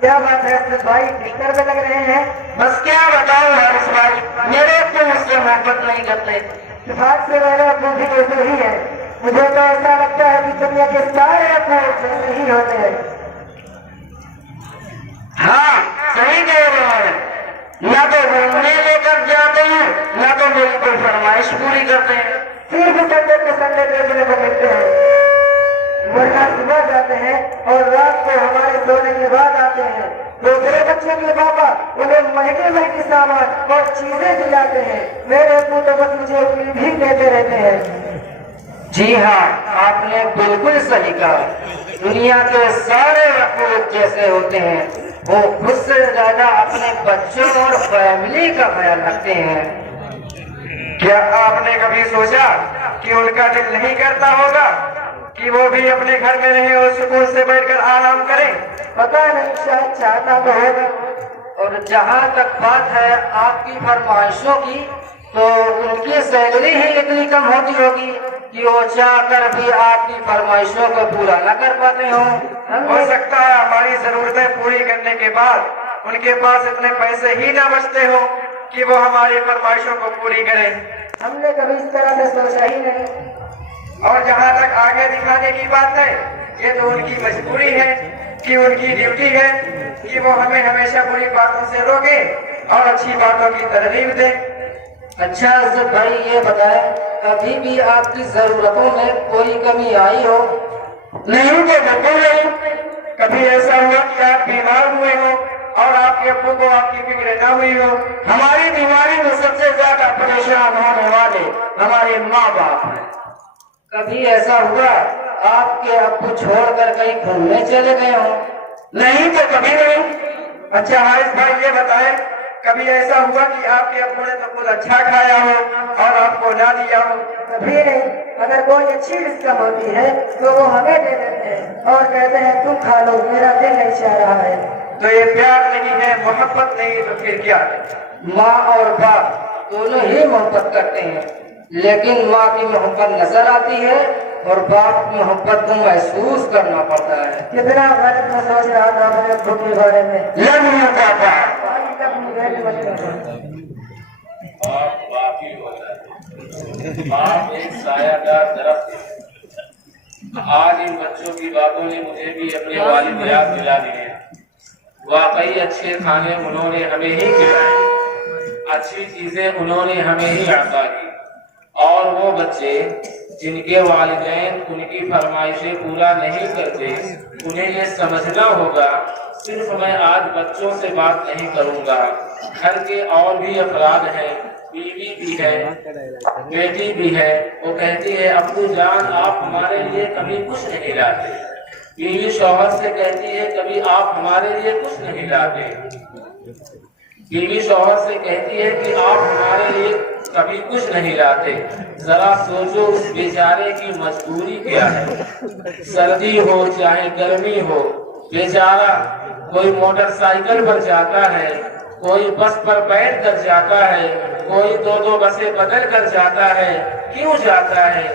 کیا بات ہے افضل بھائی، ٹھیکر پہ لگ رہے ہیں؟ بس کیا بتاؤں حارث بھائی، میرے ابو مجھ سے محبت نہیں کرتے۔ اتفاق سے میرے ابو بھی ایسے ہی ہے، مجھے تو ایسا لگتا ہے کہ دنیا کے سارے ابو ایسے ہی ہوتے ہیں۔ ہاں صحیح کہہ رہے ہیں، نہ تو گھومنے لے کر جاتے ہیں نہ تو میری کوئی فرمائش پوری کرتے ہیں۔ صرف سنڈے کے سنڈے دیکھنے کو ملتے ہیں، ورنہ صبح جاتے ہیں اور رات کو ہمارے سونے کے بعد آتے ہیں۔ دوسرے بچے کے پاپا انہیں مہنگے مہنگے سامان اور چیزیں دلاتے ہیں، میرے ابو تو بس مجھے اپنی بھی دیتے رہتے ہیں۔ جی ہاں، آپ نے بالکل صحیح کہا، دنیا کے سارے ابو جیسے ہوتے ہیں، وہ خود سے زیادہ اپنے بچوں اور فیملی کا خیال رکھتے ہیں۔ کیا آپ نے کبھی سوچا کہ ان کا دل نہیں کرتا ہوگا کہ وہ بھی اپنے گھر میں رہیں اور سکون سے بیٹھ کر آرام کریں؟ پتا نہیں، شاید چاہتا تو ہوگا۔ اور جہاں تک بات ہے آپ کی فرمائشوں کی، تو ان کی سیلری ہی اتنی کم ہوتی ہوگی کہ وہ چاہ کر بھی آپ کی فرمائشوں کو پورا نہ کر پاتے ہوں۔ ہو سکتا ہے ہماری ضرورتیں پوری کرنے کے بعد ان کے پاس اتنے پیسے ہی نہ بچتے ہوں کہ وہ ہماری فرمائشوں کو پوری کریں۔ ہم نے کبھی اس طرح سے سوچا ہی نہیں۔ اور جہاں تک آگے دکھانے کی بات ہے، یہ تو ان کی مجبوری ہے کہ ان کی ڈیوٹی ہے کہ وہ ہمیں ہمیشہ بری باتوں سے روکے اور اچھی باتوں کی ترغیب دے۔ اچھا عزت بھائی، یہ بتائیں کبھی بھی آپ کی ضرورتوں میں کوئی کمی آئی ہو؟ نہیں تو بالکل نہیں۔ کبھی ایسا ہوا کہ آپ بیمار ہوئے ہو اور آپ کے ابو کو آپ کی فکر نہ ہوئی ہو؟ ہماری بیماری میں سب سے زیادہ پریشان ہونے والے ہمارے ماں باپ ہیں۔ کبھی ایسا ہوا آپ کے ابو چھوڑ کر کہیں گھومنے چلے گئے ہوں؟ نہیں تو کبھی نہیں۔ اچھا حارث بھائی، یہ بتائیں کبھی ایسا ہوا کہ آپ کے ابو نے تو کچھ اچھا کھایا ہو اور آپ کو نہ دیا ہو؟ کبھی نہیں، اگر کوئی اچھی رزق ہوتی ہے تو وہ ہمیں دے دیتے ہیں اور کہتے ہیں تم کھا لو، میرا دل نہیں چاہ رہا ہے۔ تو یہ پیار نہیں ہے، محبت نہیں، تو پھر کیا ہے؟ ماں اور باپ دونوں ہی محبت کرتے ہیں، لیکن ماں کی محبت نظر آتی ہے اور باپ کی محبت کو محسوس کرنا پڑتا ہے۔ کتنا غلط میں سوچ رہا تھا اپنے ابو کے بارے میں۔ آپ ایک سایہ دار درخت ہے۔ آج ان بچوں کی باتوں نے مجھے بھی اپنے والد یاد دلا دیے۔ واقعی اچھے کھانے انہوں نے ہمیں ہی کھلائے، اچھی چیزیں انہوں نے ہمیں ہی عطا کی، اور وہ بچے جن کے والدین ان کی فرمائشیں پورا نہیں کرتے، انہیں یہ سمجھنا ہوگا صرف میں آج بچوں سے بات نہیں کروں گا، گھر کے اور بھی افراد ہیں، بیوی بھی ہے، بیٹی بھی ہے، وہ کہتی ہے ابو جان آپ ہمارے لیے کبھی کچھ نہیں لاتے۔ بیوی شوہر سے کہتی ہے کبھی آپ ہمارے لیے کچھ نہیں لاتے۔ بیوی شوہر سے کہتی ہے کہ آپ ہمارے لیے کبھی کچھ نہیں لاتے۔ ذرا سوچو اس بیچارے کی مجبوری کیا ہے، سردی ہو چاہے گرمی ہو، بیچارہ کوئی موٹر سائیکل پر جاتا ہے، کوئی بس پر بیٹھ کر جاتا ہے، کوئی دو بسیں بدل کر جاتا ہے۔ کیوں جاتا ہے؟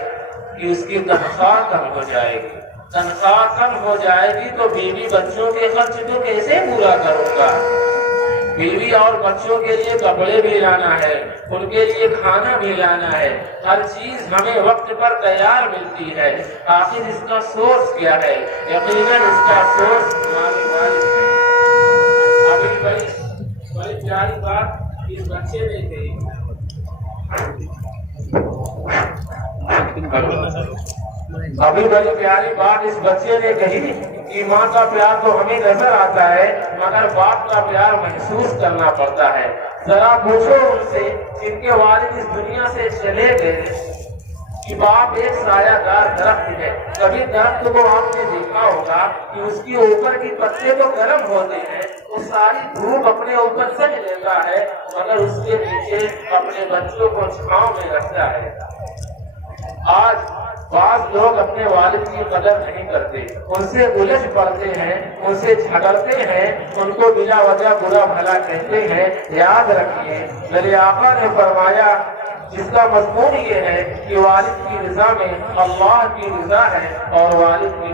کہ اس کی تنخواہ کم ہو جائے گی۔ تنخواہ کم ہو جائے گی تو بیوی بچوں کے خرچ کو کیسے پورا کروں گا؟ بیوی اور بچوں کے لیے کپڑے بھی لانا ہے، ان کے لیے کھانا بھی لانا ہے، ہر چیز ہمیں وقت پر تیار ملتی ہے۔ آخر اس کا سورس کیا ہے؟ یقیناً اس کا سورس ہمارے والد ہیں۔ ابھی بڑی پیاری بات اس بچے نے کہی، ابھی بڑی پیاری بات اس بچے نے کہی کہ ماں کا پیار تو ہمیں نظر آتا ہے مگر باپ کا پیار محسوس کرنا پڑتا ہے۔ ذرا پوچھو ان سے جن کے والد اس دنیا سے چلے گئے کہ باپ ایک سایہ دار درخت ہے، کبھی درخت کو آپ نے دیکھا ہوگا کہ اس کی اوپر کی پتے تو گرم ہوتے ہیں، وہ ساری دھوپ اپنے اوپر سج لیتا ہے مگر اس کے نیچے اپنے بچوں کو چھاؤں میں رکھتا ہے۔ آج بعض لوگ اپنے والد کی قدر نہیں کرتے، ان سے الجھ پڑتے ہیں، ان سے جھگڑتے ہیں، ان کو بلا وجہ برا بھلا کہتے ہیں۔ یاد رکھیے میرے آقا نے فرمایا جس کا مضمون یہ ہے کہ والد کی رضا میں اللہ کی رضا ہے اور والد کی